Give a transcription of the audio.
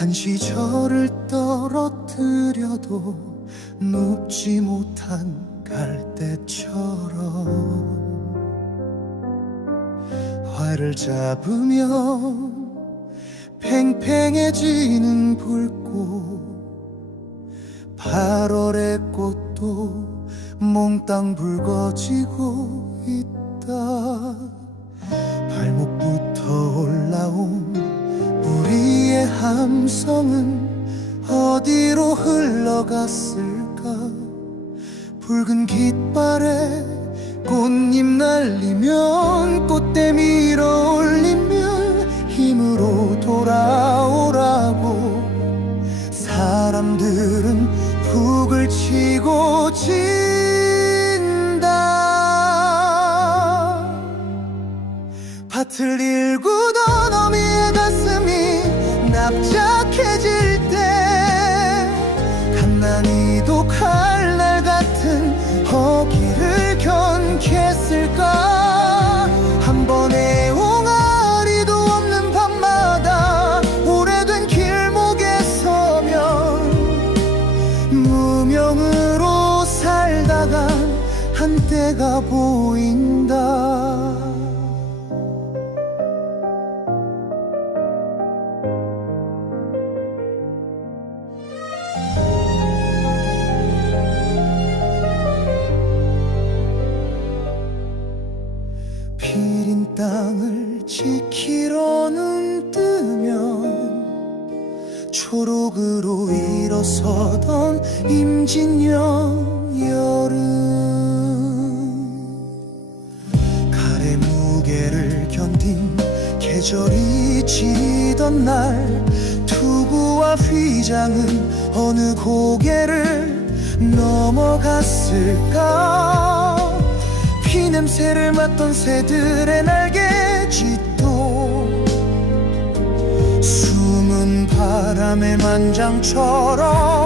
한 시절을 떨어뜨려도 높지 못한 갈대처럼. 활을 잡으면 팽팽해지는 불꽃. 8월의 꽃도 몽땅 붉어지고 있다 함성은 어디로 흘러갔을까? 붉은 깃발에 꽃잎 날리면 꽃대 밀어 올리면 힘으로 돌아오라고. 사람들은 북을 치고 진다. 밭을 갓난이도 칼날 같은 허기를 견뎠을까? 한 번의 옹알이도 없는 밤마다 오래된 길목에 서면 무명으로 살다가 한때가 보인다 지키러 눈 뜨면 초록으로 일어서던 임진년 여름. 칼의 무게를 견딘 계절이 지던 날 투구와 휘장은 어느 고개를 넘어갔을까? 피냄새를 맡던 새들의 숨은 바람의 만장처럼